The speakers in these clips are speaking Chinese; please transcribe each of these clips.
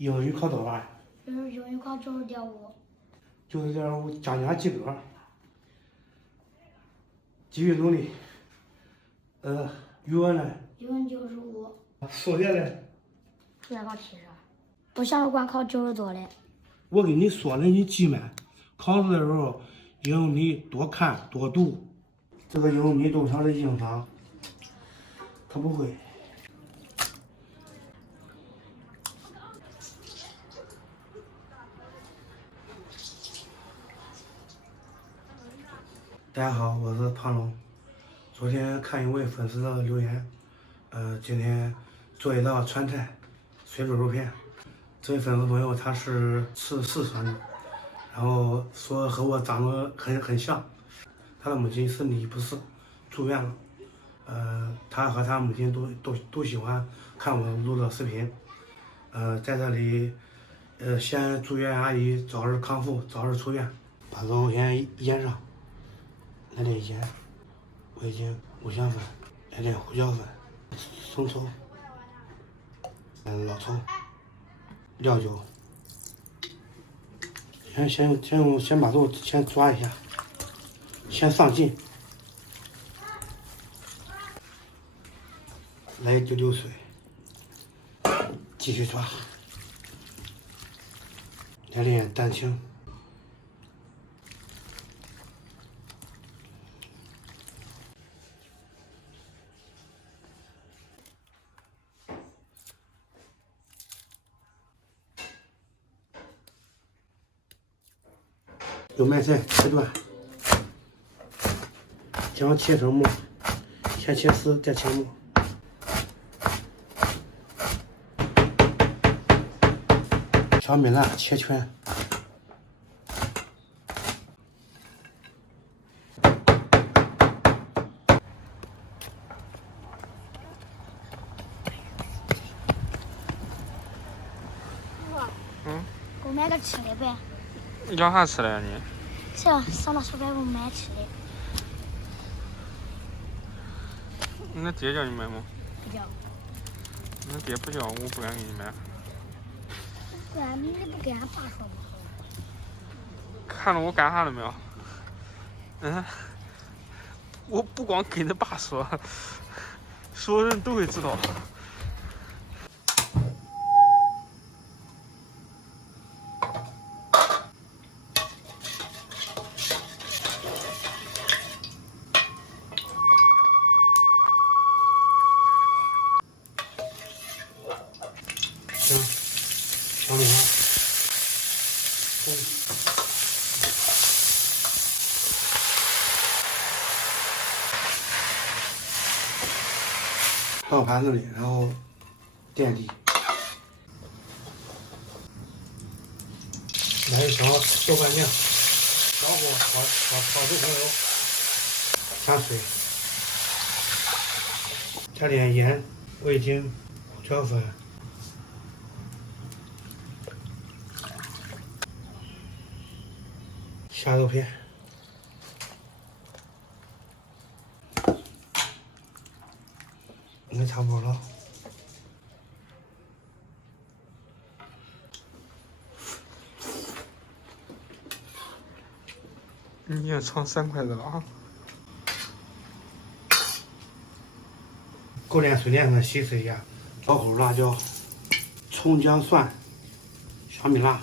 英语考多少呀？英语考90.5。90.5，将近及格。继续努力。语文呢？语文95。数学呢？数学考70。不想着光考90多的。我跟你说了，你记没？考试的时候，英语你多看多读。这个英语动词的硬伤，他不会。大家好，我是庞龙。昨天看一位粉丝的留言，今天做一道川菜水煮肉片。这位粉丝朋友他是吃四川的，然后说和我长得很像。他的母亲身体不适，住院了。他和他母亲都喜欢看我录的视频。在这里，先祝愿阿姨早日康复，早日出院。把肉先腌上。来点盐、味精、五香粉，来点胡椒粉、生抽、老抽、料酒。先把肉先抓一下，先上劲，来一丢丢水，继续抓，来点蛋清。油麦菜切断，姜切成末，先切丝，再切末。小米辣切圈，给我买个吃的呗。你要啥吃的呀你？是上到书包给我买吃的。你爹叫你买吗？不叫。你爹不叫，我不敢给你买。对啊，你不跟俺爸说不好。看着我干啥了没有？我不光跟你爸说，所有人都会知道。行，小米辣，到盘子里，然后垫底，来一勺豆瓣酱，小火炒至红油，加水，加点盐、味精、胡椒粉。下肉片，应该差不多了。你也尝3筷子了啊！勾点水淀粉稀释一下，刀口辣椒、葱姜蒜、小米辣。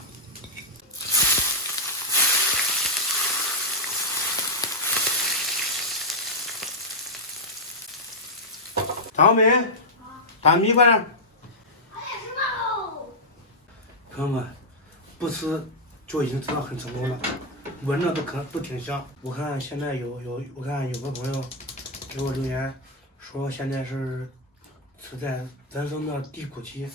张美，把米快点。朋友们，不吃就已经知道很成功了，闻着都挺香。我看现在我看有个朋友给我留言说现在是在人生的低谷期，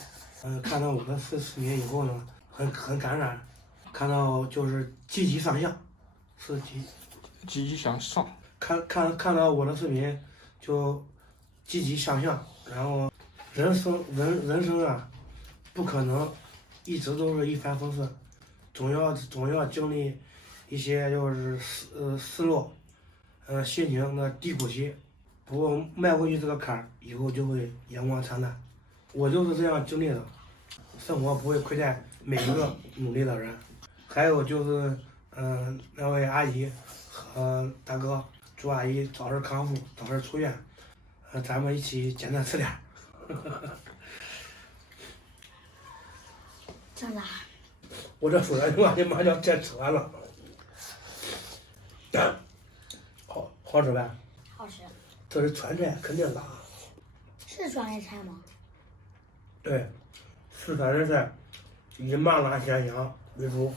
看到我的视频以后呢，很感染，看到就是积极向上，是积极向上。看到我的视频就积极向上，然后人生啊，不可能一直都是一帆风顺，总要经历一些就是失落，心情的低谷期。不过迈过去这个坎儿以后就会阳光灿烂，我就是这样经历的。生活不会亏待每一个努力的人。还有就是，两位阿姨和大哥，祝阿姨早日康复，早日出院。咱们一起简单吃点。真的。我这说两句话，你马上就要再吃完了。好吃呗？好吃。这是川菜，肯定辣。是川菜菜吗？对，四川人菜以麻辣鲜香为主。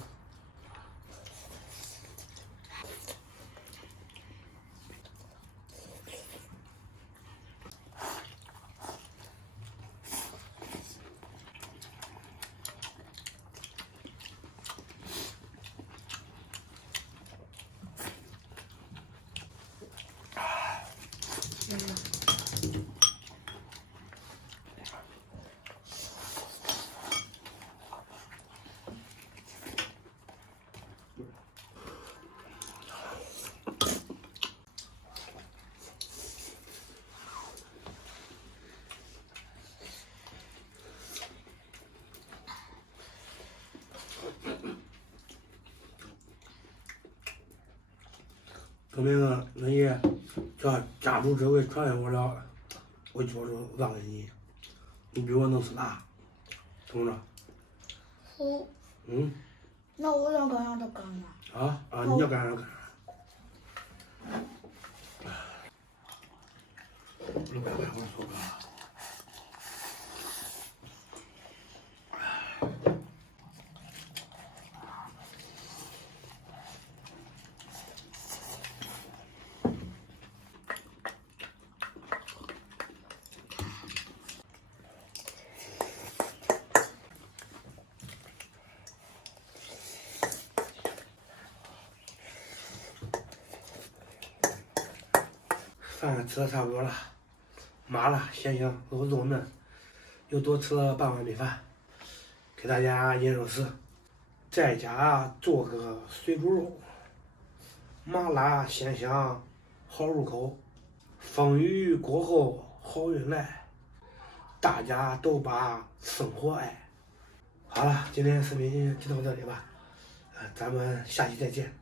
证明人家叫家族之味传下我了，我就是让给你，你比我能吃辣，懂着？那我想干啥就干啥。你要干啥干啥。我说个。饭吃的差不多了，麻辣鲜香，肉嫩，又多吃了半碗米饭，给大家饮肉丝，在家做个水煮肉，麻辣鲜香，好入口，风雨过后好运来，大家都把生活爱。好了，今天视频就到这里吧，咱们下期再见。